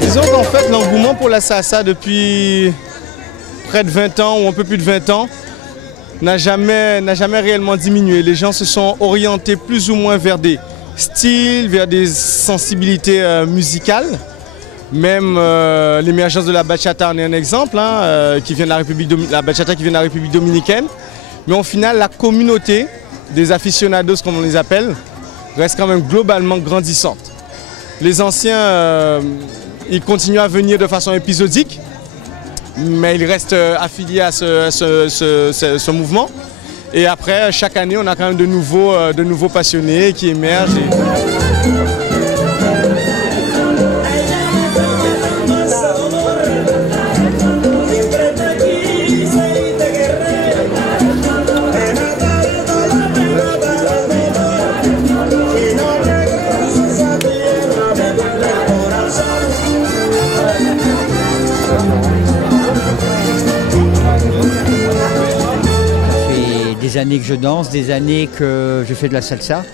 Disons qu'en fait, l'engouement pour la salsa depuis près de 20 ans ou un peu plus de 20 ans n'a jamais réellement diminué. Les gens se sont orientés plus ou moins vers des styles, vers des sensibilités musicales. Même l'émergence de la bachata en est un exemple, qui vient de la bachata qui vient de la République dominicaine. Mais au final, la communauté des aficionados, comme on les appelle, reste quand même globalement grandissante. Les anciens, ils continuent à venir de façon épisodique, mais ils restent affiliés à ce mouvement. Et après, chaque année, on a quand même de nouveaux passionnés qui émergent. Des années que je danse, des années que je fais de la salsa.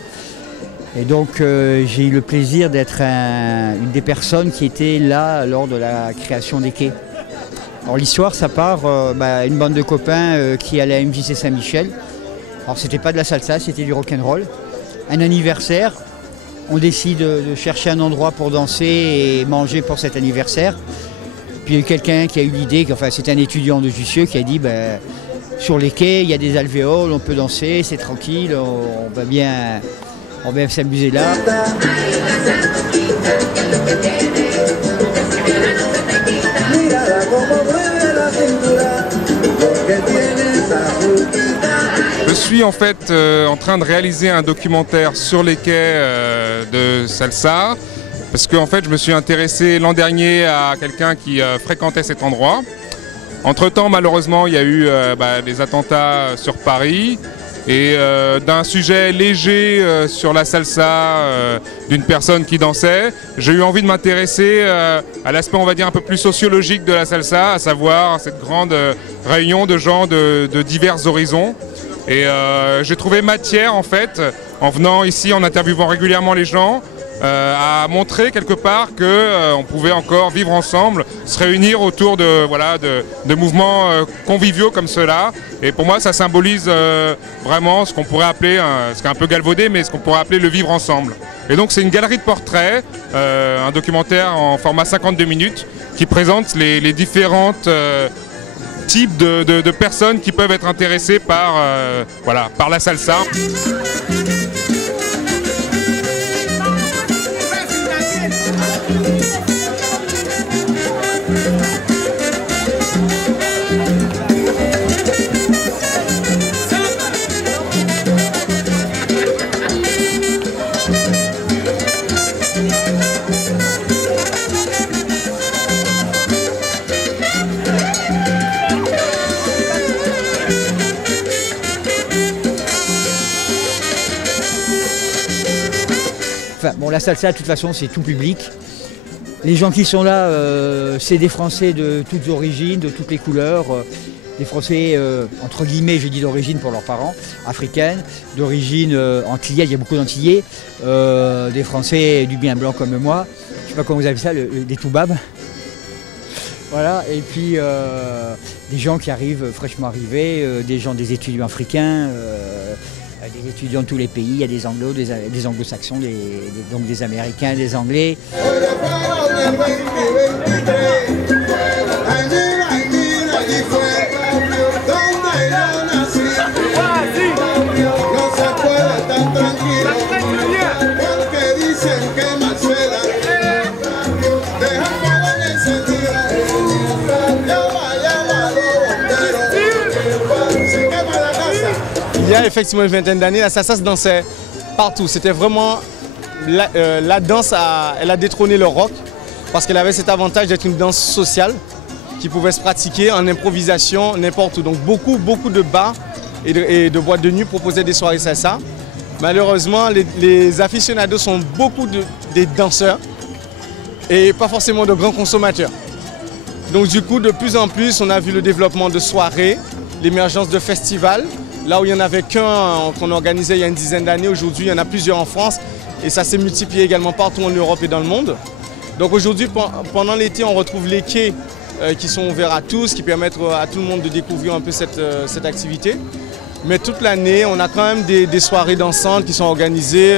Et donc j'ai eu le plaisir d'être une des personnes qui était là lors de la création des quais. Alors l'histoire, ça part une bande de copains qui allait à MJC Saint-Michel. Alors c'était pas de la salsa, c'était du rock'n'roll. Un anniversaire, on décide de chercher un endroit pour danser et manger pour cet anniversaire. Puis il y a eu quelqu'un qui a eu l'idée, enfin c'était un étudiant de Jussieu qui a dit sur les quais, il y a des alvéoles, on peut danser, c'est tranquille, on va bien s'amuser là. Je suis en fait en train de réaliser un documentaire sur les quais de salsa, parce que en fait, je me suis intéressé l'an dernier à quelqu'un qui fréquentait cet endroit. Entre-temps, malheureusement, il y a eu des attentats sur Paris et d'un sujet léger sur la salsa d'une personne qui dansait, j'ai eu envie de m'intéresser à l'aspect, on va dire, un peu plus sociologique de la salsa, à savoir cette grande réunion de gens de divers horizons. Et j'ai trouvé matière, en fait, en venant ici, en interviewant régulièrement les gens, à montrer quelque part qu'on pouvait encore vivre ensemble, se réunir autour de mouvements conviviaux comme cela. Et pour moi, ça symbolise vraiment ce qu'on pourrait appeler, ce qui est un peu galvaudé, mais ce qu'on pourrait appeler le vivre ensemble. Et donc c'est une galerie de portraits, un documentaire en format 52 minutes qui présente les différentes types de personnes qui peuvent être intéressées par la salsa. Enfin, bon, la salsa, de toute façon, c'est tout public. Les gens qui sont là, c'est des Français de toutes origines, de toutes les couleurs. Des Français, entre guillemets, je dis d'origine pour leurs parents, africaines, d'origine antillaise, il y a beaucoup d'Antillais. Des Français du bien blanc comme moi. Je ne sais pas comment vous appelez ça, des toubabs. Voilà, et puis des gens qui arrivent fraîchement arrivés, des gens, des étudiants africains, des étudiants de tous les pays, il y a des anglos, des anglo-saxons, donc des américains, des anglais. Il y a effectivement une vingtaine d'années, la salsa se dansait partout. C'était vraiment la danse, elle a détrôné le rock parce qu'elle avait cet avantage d'être une danse sociale qui pouvait se pratiquer en improvisation n'importe où. Donc beaucoup de bars et de boîtes de nuit proposaient des soirées salsa. Malheureusement, les aficionados sont beaucoup des danseurs et pas forcément de grands consommateurs. Donc du coup, de plus en plus, on a vu le développement de soirées, l'émergence de festivals Là où il n'y en avait qu'un qu'on organisait il y a une dizaine d'années, aujourd'hui il y en a plusieurs en France et ça s'est multiplié également partout en Europe et dans le monde. Donc aujourd'hui, pendant l'été, on retrouve les quais qui sont ouverts à tous, qui permettent à tout le monde de découvrir un peu cette activité. Mais toute l'année, on a quand même des soirées dansantes qui sont organisées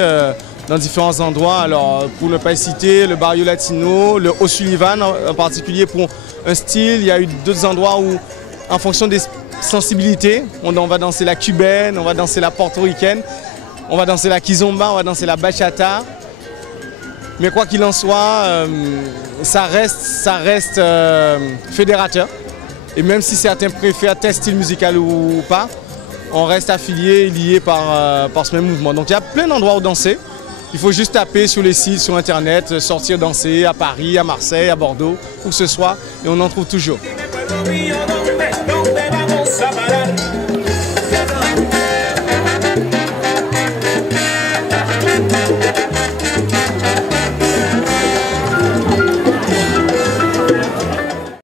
dans différents endroits. Alors, pour ne pas les citer, le Barrio Latino, le O'Sullivan en particulier pour un style. Il y a eu d'autres endroits où, en fonction des sensibilités, on va danser la cubaine, on va danser la portoricaine, on va danser la kizomba, on va danser la bachata. Mais quoi qu'il en soit, ça reste fédérateur. Et même si certains préfèrent tel style musical ou pas, on reste affilié et lié par ce même mouvement. Donc il y a plein d'endroits où danser. Il faut juste taper sur les sites, sur Internet, sortir danser à Paris, à Marseille, à Bordeaux, où que ce soit, et on en trouve toujours.